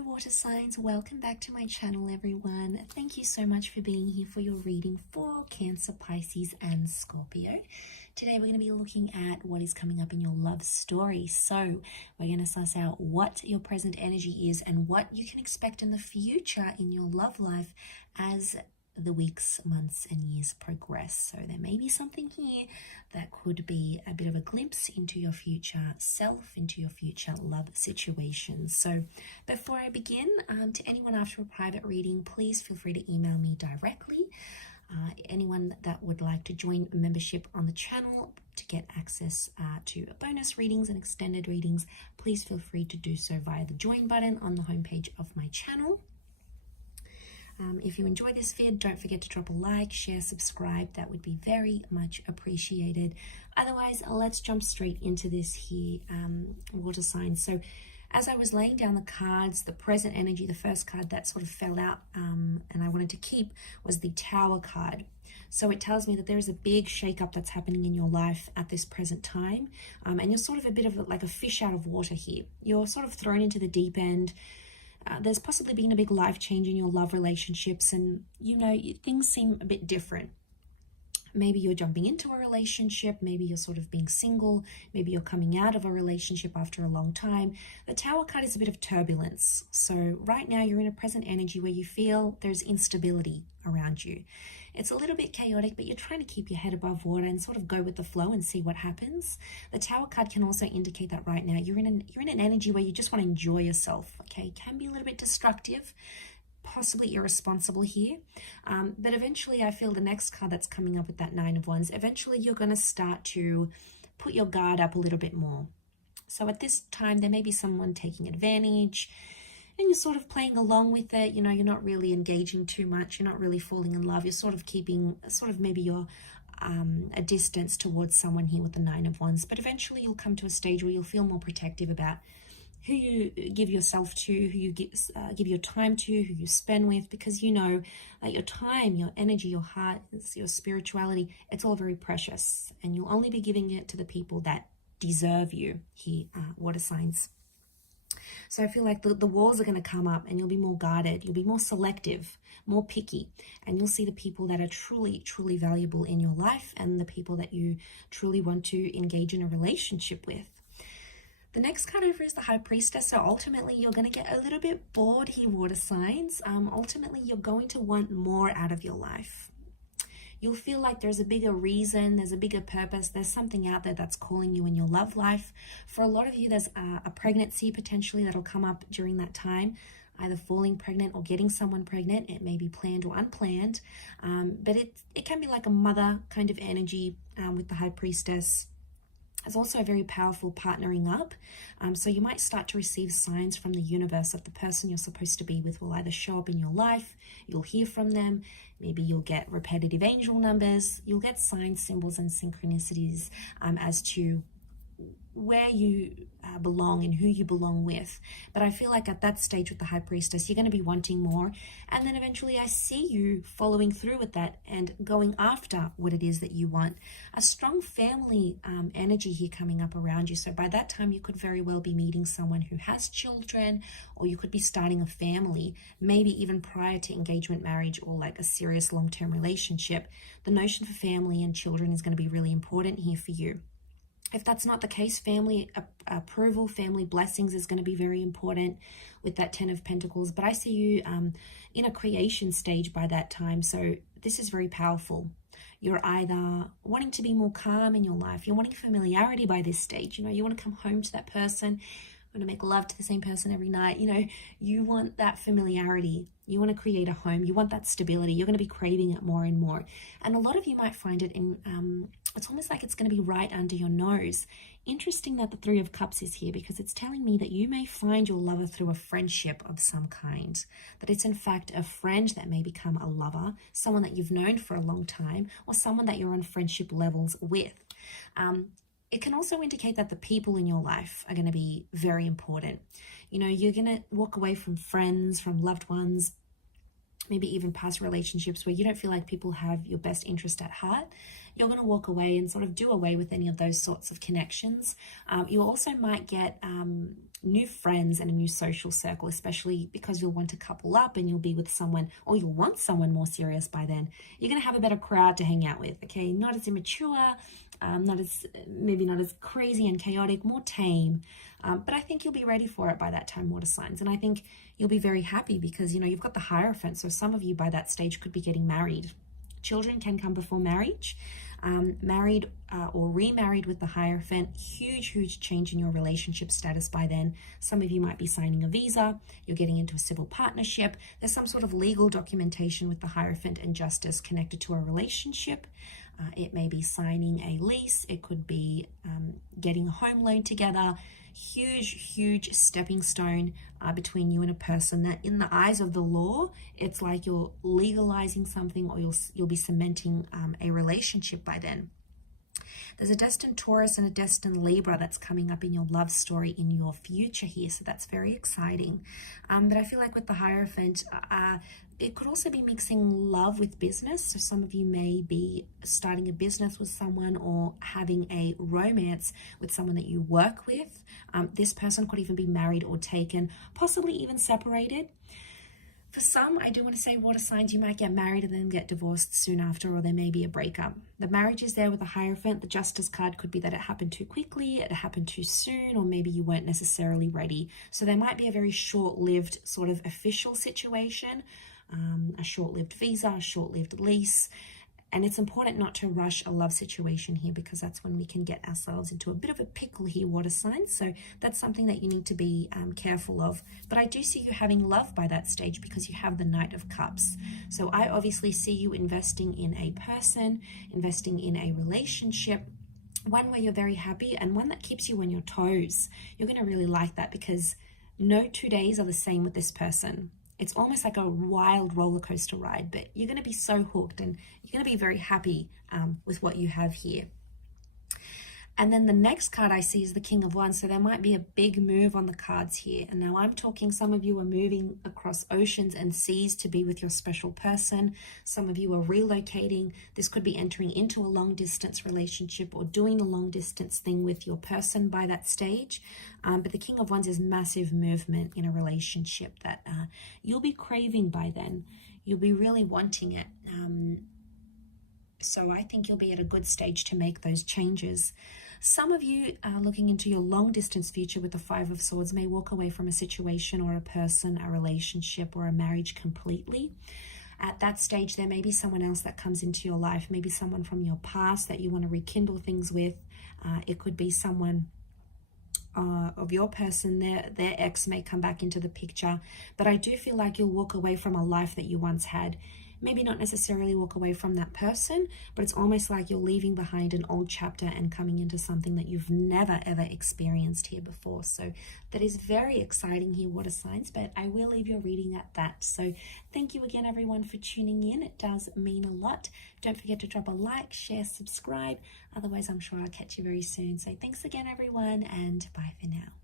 Hello water signs, welcome back to my channel everyone. Thank you so much for being here for your reading for Cancer, Pisces and Scorpio. Today we're going to be looking at what is coming up in your love story. So we're going to suss out what your present energy is and what you can expect in the future in your love life as the weeks, months and years progress. So there may be something here that could be a bit of a glimpse into your future self, into your future love situations. So before I begin, to anyone after a private reading, please feel free to email me directly. Anyone that would like to join a membership on the channel to get access to bonus readings and extended readings, please feel free to do so via the join button on the homepage of my channel. If you enjoy this vid, don't forget to drop a like, share, subscribe. That would be very much appreciated. Otherwise, let's jump straight into this here, water signs. So as I was laying down the cards, the present energy, the first card that sort of fell out and I wanted to keep was the Tower card. So it tells me that there is a big shakeup that's happening in your life at this present time. And you're sort of a bit of like a fish out of water here. You're sort of thrown into the deep end. There's possibly been a big life change in your love relationships and, you know, things seem a bit different. Maybe you're jumping into a relationship, maybe you're sort of being single, maybe you're coming out of a relationship after a long time. The Tower card is a bit of turbulence. So right now you're in a present energy where you feel there's instability around you. It's a little bit chaotic, but you're trying to keep your head above water and sort of go with the flow and see what happens. The Tower card can also indicate that right now you're in an energy where you just want to enjoy yourself, okay? It can be a little bit destructive, possibly irresponsible here. But eventually I feel the next card that's coming up with that Nine of Wands, eventually you're going to start to put your guard up a little bit more. So at this time, there may be someone taking advantage and you're sort of playing along with it. You know, you're not really engaging too much. You're not really falling in love. You're sort of keeping maybe you're a distance towards someone here with the Nine of Wands. But eventually you'll come to a stage where you'll feel more protective about who you give yourself to, who you give your time to, who you spend with, because you know that your time, your energy, your heart, your spirituality, it's all very precious. And you'll only be giving it to the people that deserve you here, water signs. So I feel like the walls are going to come up and you'll be more guarded. You'll be more selective, more picky, and you'll see the people that are truly, truly valuable in your life and the people that you truly want to engage in a relationship with. The next card over is the High Priestess. So ultimately, you're going to get a little bit bored here, water signs. Ultimately, you're going to want more out of your life. You'll feel like there's a bigger reason, there's a bigger purpose, there's something out there that's calling you in your love life. For a lot of you, there's a pregnancy potentially that'll come up during that time, either falling pregnant or getting someone pregnant. It may be planned or unplanned, but it can be like a mother kind of energy with the High Priestess. It's also a very powerful partnering up. So you might start to receive signs from the universe that the person you're supposed to be with will either show up in your life, you'll hear from them, maybe you'll get repetitive angel numbers, you'll get signs, symbols, and synchronicities as to where you belong and who you belong with. But I feel like at that stage with the High Priestess, you're going to be wanting more. And then eventually I see you following through with that and going after what it is that you want. A strong family energy here coming up around you. So by that time, you could very well be meeting someone who has children, or you could be starting a family, maybe even prior to engagement, marriage, or like a serious long-term relationship. The notion for family and children is going to be really important here for you. If that's not the case, family approval, family blessings is going to be very important with that Ten of Pentacles. But I see you in a creation stage by that time. So this is very powerful. You're either wanting to be more calm in your life. You're wanting familiarity by this stage. You know, you want to come home to that person. You want to make love to the same person every night. You know, you want that familiarity. You want to create a home. You want that stability. You're going to be craving it more and more. And a lot of you might find it in, it's almost like it's going to be right under your nose. Interesting that the Three of Cups is here because it's telling me that you may find your lover through a friendship of some kind. That it's in fact a friend that may become a lover, someone that you've known for a long time, or someone that you're on friendship levels with. It can also indicate that the people in your life are going to be very important. You know, you're going to walk away from friends, from loved ones, maybe even past relationships where you don't feel like people have your best interest at heart, you're going to walk away and sort of do away with any of those sorts of connections. You also might get new friends and a new social circle, especially because you'll want to couple up and you'll be with someone, or you'll want someone more serious by then. You're going to have a better crowd to hang out with, okay? Not as immature, maybe not as crazy and chaotic, more tame. But I think you'll be ready for it by that time, water signs. And I think you'll be very happy because, you've got the Hierophant. So some of you by that stage could be getting married. Children can come before marriage. Married or remarried with the Hierophant, huge change in your relationship status by then. Some of you might be signing a visa, you're getting into a civil partnership, there's some sort of legal documentation with the Hierophant and Justice connected to a relationship. It may be signing a lease, it could be getting a home loan together. Huge stepping stone between you and a person that in the eyes of the law, it's like you're legalizing something, or you'll be cementing a relationship by then. There's a destined Taurus and a destined Libra that's coming up in your love story in your future here, so that's very exciting. But I feel like with the Hierophant, it could also be mixing love with business. So some of you may be starting a business with someone or having a romance with someone that you work with. This person could even be married or taken, possibly even separated. For some, I do want to say, water signs, you might get married and then get divorced soon after, or there may be a breakup. The marriage is there with the Hierophant. The Justice card could be that it happened too quickly, it happened too soon, or maybe you weren't necessarily ready. So there might be a very short-lived sort of official situation, a short-lived visa, a short-lived lease. And it's important not to rush a love situation here, because that's when we can get ourselves into a bit of a pickle here, water signs. So that's something that you need to be careful of. But I do see you having love by that stage because you have the Knight of Cups. So I obviously see you investing in a person, investing in a relationship, one where you're very happy and one that keeps you on your toes. You're going to really like that because no 2 days are the same with this person. It's almost like a wild roller coaster ride, but you're going to be so hooked and you're going to be very happy with what you have here. And then the next card I see is the King of Wands. So there might be a big move on the cards here. And now I'm talking, some of you are moving across oceans and seas to be with your special person. Some of you are relocating. This could be entering into a long distance relationship or doing a long distance thing with your person by that stage. But the King of Wands is massive movement in a relationship that you'll be craving by then. You'll be really wanting it. So I think you'll be at a good stage to make those changes. Some of you looking into your long distance future with the Five of Swords may walk away from a situation or a person, a relationship or a marriage completely. At that stage, there may be someone else that comes into your life, maybe someone from your past that you want to rekindle things with. It could be someone of your person, their ex may come back into the picture. But I do feel like you'll walk away from a life that you once had. Maybe not necessarily walk away from that person, but it's almost like you're leaving behind an old chapter and coming into something that you've never ever experienced here before. So that is very exciting here, water signs, but I will leave your reading at that. So thank you again, everyone, for tuning in. It does mean a lot. Don't forget to drop a like, share, subscribe. Otherwise, I'm sure I'll catch you very soon. So thanks again, everyone, and bye for now.